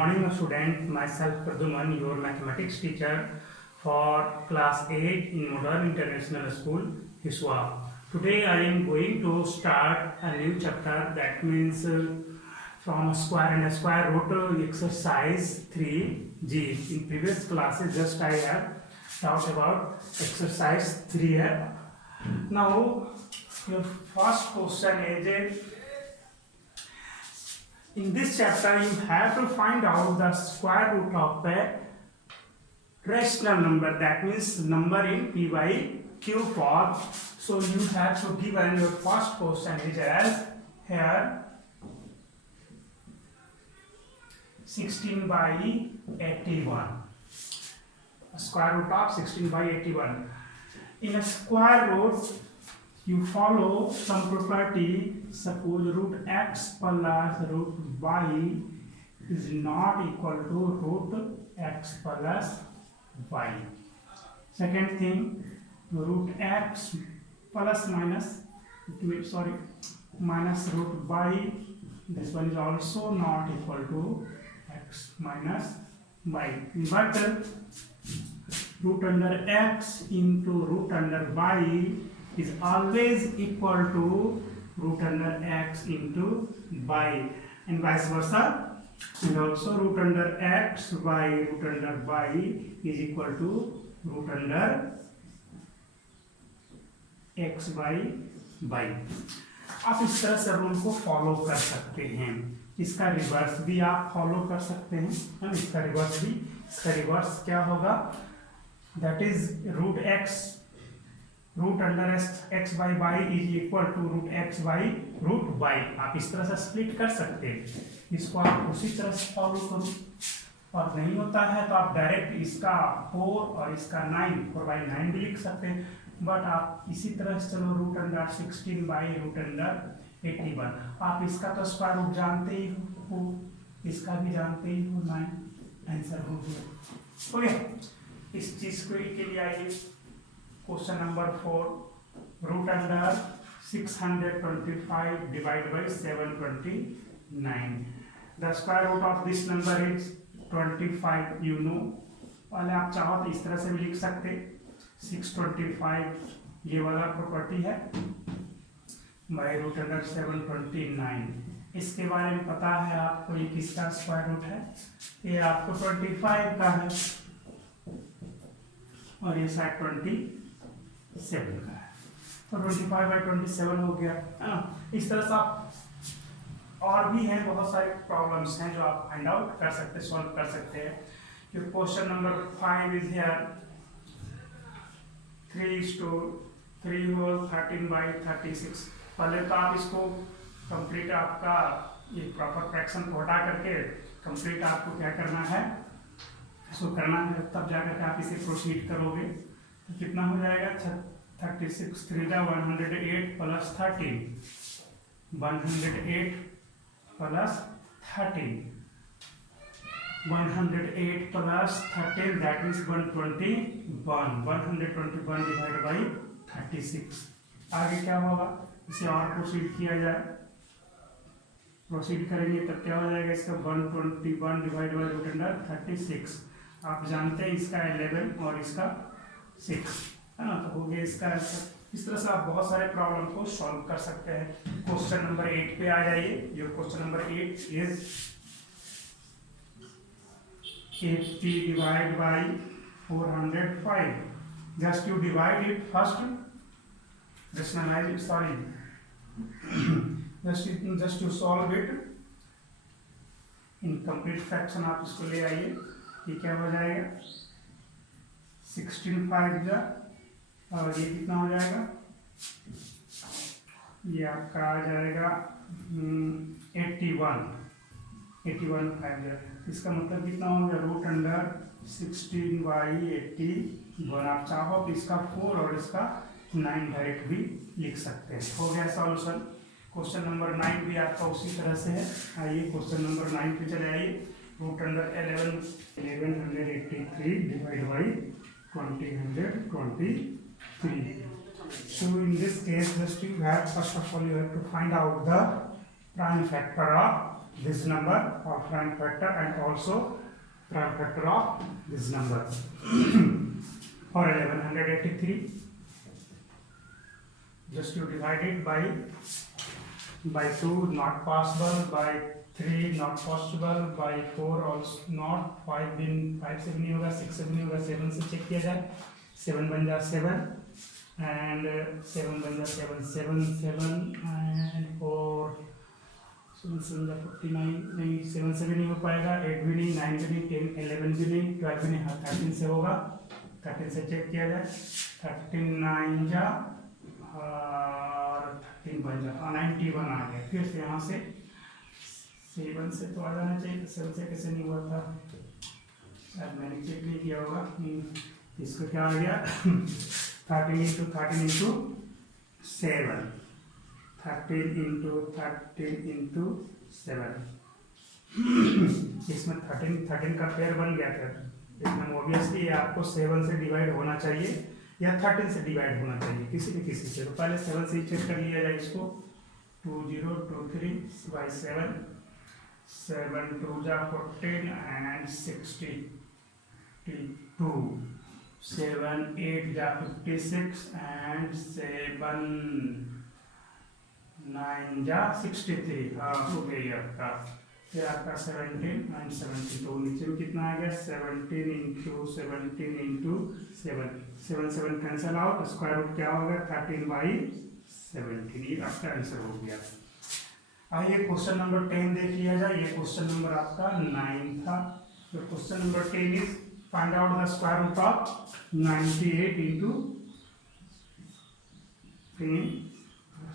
morning, student. Myself Praduman, your mathematics teacher for class 8 in Modern International School, Hiswa. Today I am going to start a new chapter, that means from square and square root exercise 3G. In previous classes just I have talked about exercise 3F. Now your first question is, in this chapter you have to find out the square root of a rational number, that means number in p by q form. So you have to given your first question is as here 16 by 81, square root of 16 by 81. In a square root you follow some property. Suppose root x plus root y is not equal to root x plus y. Second thing, root x plus minus root y, this one is also not equal to x minus y. But root under x into root under y is always equal to root under x into y, and vice versa. And also root under x by root under y is equal to root under x by y. आप इस तरह से rule को follow कर सकते हैं. इसका reverse भी आप फॉलो कर सकते हैं. इसका रिवर्स भी, इसका रिवर्स क्या होगा, that is root under x by y is equal to root x by root y. आप इस तरह से स्प्लिट कर सकते हैं. इसको आप उसी तरह से फॉलो करो, और नहीं होता है तो आप डायरेक्ट इसका 4 और इसका 4/9 भी लिख सकते हैं. बट आप इसी तरह से चलो root under 16 by root under 81. आप इसका तो स्क्वायर रूट जानते ही हो, इसका भी जानते ही हो, 9 आंसर हो गया. ओके, इस चीज को के लिए आइए question number 4. Root under 625 divide by 729. The square root of this number is 25. You know, पहले आप चाहो तो इस तरह से भी लिख सकते. 625 ये वाला प्रॉपर्टी है बाई रूट अंडर 729. इसके बारे में पता है आपको, ये किसका स्क्वायर रूट है, ये आपको 25 का है, और ये साइड 27 का है. तो 25 बाई 27 हो गया है ना. इस तरह से आप, और भी हैं बहुत सारे प्रॉब्लम्स हैं जो आप फाइंड आउट कर सकते हैं, सॉल्व कर सकते हैं. Question number 5 is here 3:3 whole 13 by 36. पहले तो आप इसको कंप्लीट, आपका ये प्रॉपर फ्रैक्शन को हटा करके कंप्लीट आपको क्या करना है, इसको करना है, तब जाकर के आप इसे प्रोसीड करोगे. तो कितना हो जाएगा, 36 3 108 plus 13, 108 plus 13, 108 plus 13 that means 121. 121 divide by 36. आगे क्या होगा, इसे और प्रोसीड किया जाए, प्रोसीड करेंगे तब क्या हो जाएगा, इसका 121 डिवाइड बाई रूट अंडर 36. आप जानते हैं इसका 11 और इसका 6 है ना, तो हो गया इसका आंसर. इस तरह से आप बहुत सारे प्रॉब्लम को सॉल्व कर सकते हैं. क्वेश्चन नंबर 8 पे आ जाइए. Your question number 8 is 80 divide by 405. Just you divide it first, rationalize it, sorry, just you solve it in complete fraction. आप इसको ले आइए. ये क्या हो जाएगा, 16 5 जा, और ये कितना हो जाएगा, ये आपका आ जाएगा 81 5 जा. इसका मतलब कितना हो गया, रूट अंडर 16 बाई 81. आप चाहो तो इसका 4 और इसका 9 डायरेक्ट भी लिख सकते हैं. हो गया सॉल्यूशन. क्वेश्चन नंबर 9 भी आपका उसी तरह से है. आइए क्वेश्चन नंबर 9 पे चले आइए. Root under 1183 divide by 2023. So in this case, just you have, first of all you have to find out the prime factor of this number or prime factor and also prime factor of this number. For 1183, just you divide it by 2, not possible, by 3 not possible, by 4 also not, 5 से भी नहीं होगा, 6 से भी नहीं होगा, 7 से check किया जाए, 7 बन जा 7 and 7 बन जा 7 and 4 7 जा 49, नहीं 7 से भी नहीं हो पाएगा, 8 भी नहीं, 9 भी नहीं, 10 11 भी नहीं, 12 भी नहीं, हाँ 13 से होगा, 13 से चेक किया जाए, 13 9 जा और 13 बन जा 91 आ गया। फिर से यहाँ से 7 से तो आ जाना चाहिए, 7 से कैसे नहीं हुआ था, शायद मैंने चेक नहीं किया होगा। इसको क्या आ गया 13 into 13 into 7, 13 into 7 इसमें 13 का पेयर बन गया था, इसमें ऑब्वियसली आपको 7 से डिवाइड होना चाहिए या 13 से डिवाइड होना चाहिए, किसी न किसी से। तो पहले 7 से ही चेक कर लिया जाए इसको, 2023 by 7 2 जा 14 and 62, 7 8 जा 56 and 7 9 जा 63, हाँ हो गई आपका। फिर आपका 17 and 70, तो नीचे में कितना आ गया 17 into 7 7 cancel out, square root क्या होगा 13 by 17, ये आपका आंसर हो गया। आइए क्वेश्चन नंबर 10 देख लिया जाए, ये क्वेश्चन नंबर आपका 9 था। तो question number 10 is find out the square root of 98 into 10,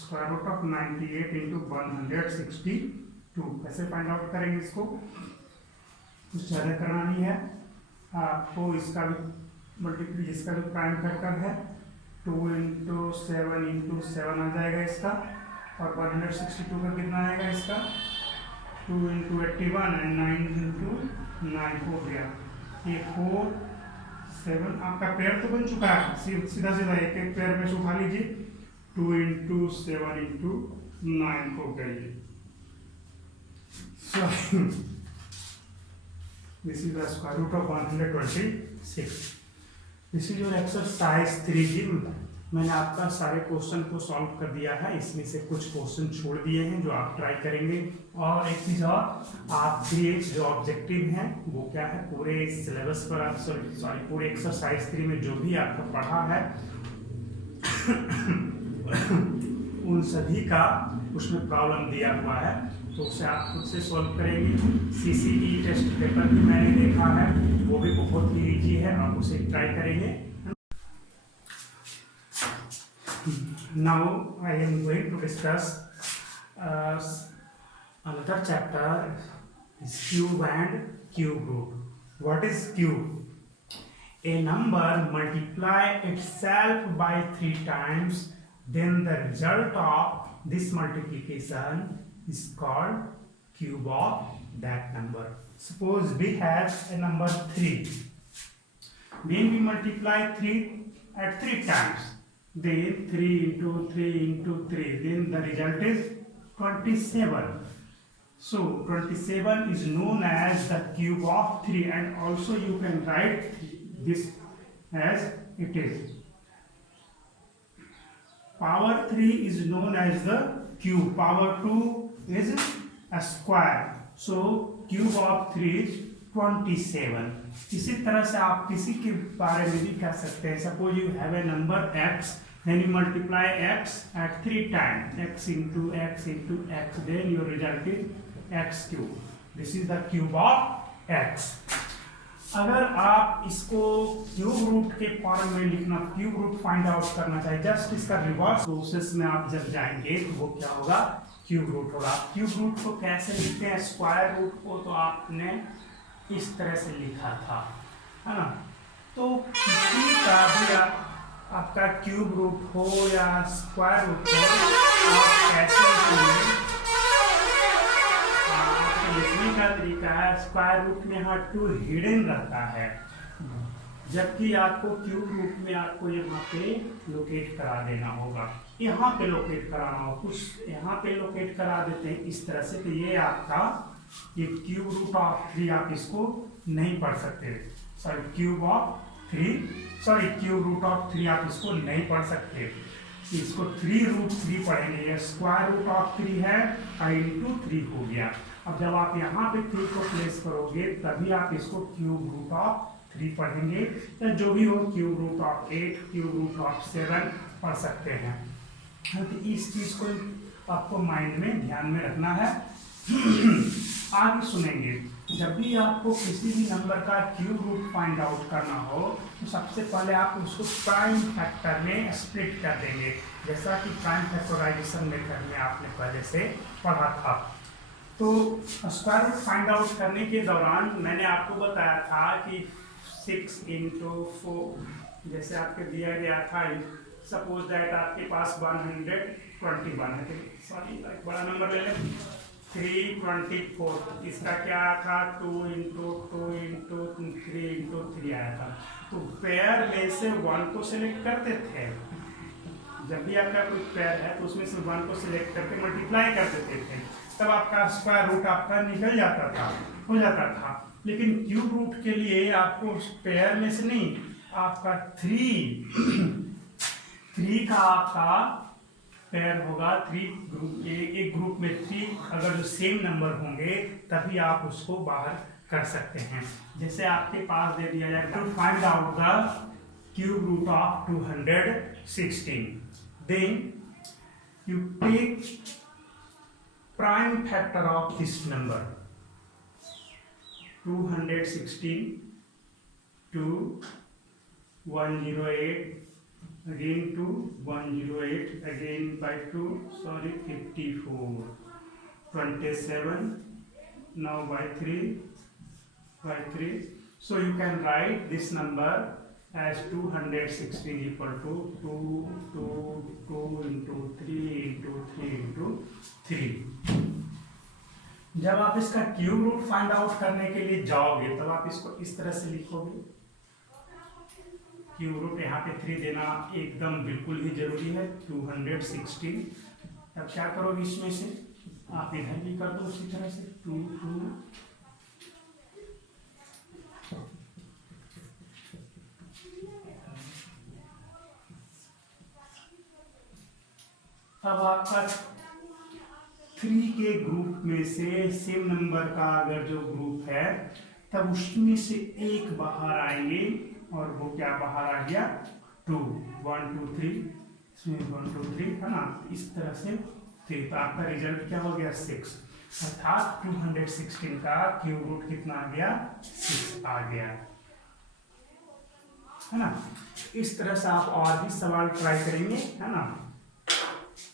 square root of 98 into 162। कैसे फाइंड आउट करेंगे इसको, कुछ ज़्यादा करना नहीं है आपको, इसका भी मल्टीप्ली इसका भी प्राइम फैक्टर है, 2 into 7 into 7 आ जाएगा इसका, और 162 का कितना आएगा इसका 2 into 81 and 9 into 9 हो गया। ये 4 7 आपका पेयर तो बन चुका है, सीधा सीधा एक एक पेयर में से उठा लीजिए, 2 into 7 into 9 हो गई। So this is the square root of 126. This is your exercise 3G। मैंने आपका सारे क्वेश्चन को सॉल्व कर दिया है, इसमें से कुछ क्वेश्चन छोड़ दिए हैं जो आप ट्राई करेंगे। और एक चीज और, आप 3H जो ऑब्जेक्टिव हैं वो क्या है, पूरे सिलेबस पर आप सॉरी पूरे एक्सरसाइज 3 में जो भी आपको पढ़ा है उन सभी का उसमें प्रॉब्लम दिया हुआ है, तो उसे आप खुद से सॉल्व करेंगे। CCE टेस्ट पेपर भी मैंने देखा है, वो भी बहुत ही इजी है, आप उसे ट्राई करेंगे। Now I am going to discuss another chapter, is cube and cube root. What is cube? A number multiply itself by 3 times, then the result of this multiplication is called cube of that number. Suppose we have a number 3, then we multiply 3 at 3 times, then 3 into 3 into 3, then the result is 27. So 27 is known as the cube of 3, and also you can write this as it is. Power 3 is known as the cube, power 2 is a square, so cube of 3 is 27. इसी तरह से आप किसी के बारे में भी कह सकते हैं, suppose you have a number x, then you multiply x at 3 times, x into x into x, then your result is x cube. This is the cube of x. अगर आप इसको क्यूब रूट के form में लिखना, cube root find out करना चाहिए, just इसका reverse process में आप जब जाएंगे तो वो क्या होगा, क्यूब रूट होगा। क्यूब रूट को कैसे लिखते हैं, स्क्वायर रूट को तो आपने इस तरह से लिखा था, है ना। तो किसी का भी आपका क्यूब रूट हो या स्क्वायर रूट हो, आप कैसे लिखेंगे, लिखने का तरीका है, स्क्वायर रूट में यहाँ 2 हिडन रहता है, जबकि आपको क्यूब रूट में आपको यहाँ पे लोकेट करा देना होगा, यहाँ पे लोकेट कराना होगा, कुछ यहाँ पे लोकेट करा देते हैं इस तरह से। तो ये आपका ये क्यूब रूट ऑफ 3 आप इसको नहीं पढ़ सकते, सॉरी क्यूब रूट ऑफ 3 आप इसको नहीं पढ़ सकते। इसको 3 रूट 3 पढ़ेंगे, ये स्क्वायर रूट ऑफ 3 है और इंटू 3 हो गया। अब जब आप यहाँ पे 3 को प्लेस करोगे तभी आप इसको क्यूब रूट ऑफ 3 पढ़ेंगे, या जो भी हो cube root of 8, cube root of 7 पढ़ सकते हैं। तो इस चीज को आपको माइंड में ध्यान में रखना है। आगे सुनेंगे, जब भी आपको किसी भी नंबर का क्यूब रूट फाइंड आउट करना हो तो सबसे पहले आप उसको प्राइम फैक्टर में स्प्लिट कर देंगे, जैसा कि प्राइम फैक्टराइजेशन मेथड में आपने पहले से पढ़ा था। तो स्क्वायर रूट फाइंड आउट करने के दौरान मैंने आपको बताया था कि 6 × 4 जैसे आपके दिया गया था, सपोज दैट आपके पास 121 है, सॉरी बड़ा नंबर ले लें 324, इसका क्या था 2 × 2 × 3 × 3 आया था। तो पेयर में से 1 को सिलेक्ट करते थे, जब भी आपका कोई पेयर है तो उसमें से 1 को सिलेक्ट करके मल्टीप्लाई कर देते थे, तब आपका स्क्वायर रूट आपका निकल जाता था, हो जाता था। लेकिन क्यूब रूट के लिए आपको उस पेयर में से नहीं, आपका 3 का आपका पेयर होगा, 3 ग्रुप, एक ग्रुप में 3 अगर जो सेम नंबर होंगे तभी आप उसको बाहर कर सकते हैं। जैसे आपके पास दे दिया जाए to find out the cube root of 216, then you take prime factor of this number 216 to 108, again to 108, again by 2, sorry 54, 27, now by 3, so you can write this number as 216 equal to 2 × 3 × 3 × 3। जब आप इसका cube root find out करने के लिए जाओगे तब आप इसको इस तरह से लिखोगे, क्यूब रूट यहाँ पे 3 देना एकदम बिल्कुल ही जरूरी है, 216। अब क्या करोगे, इसमें से आप इधर भी कर दो उसी तरह से 2 2, अब आपका 3 के ग्रुप में से सेम नंबर का अगर जो ग्रुप है तब उसमें से एक बाहर आएंगे, और वो क्या बाहर आ गया 2, 1 2 3, इसमें 1 2 3 है ना, इस तरह से 3, तो आपका रिजल्ट क्या हो गया 6, अर्थात 216 का क्यूब रूट कितना आ गया 6 आ गया, है ना। इस तरह से आप और भी सवाल ट्राई करेंगे, है ना।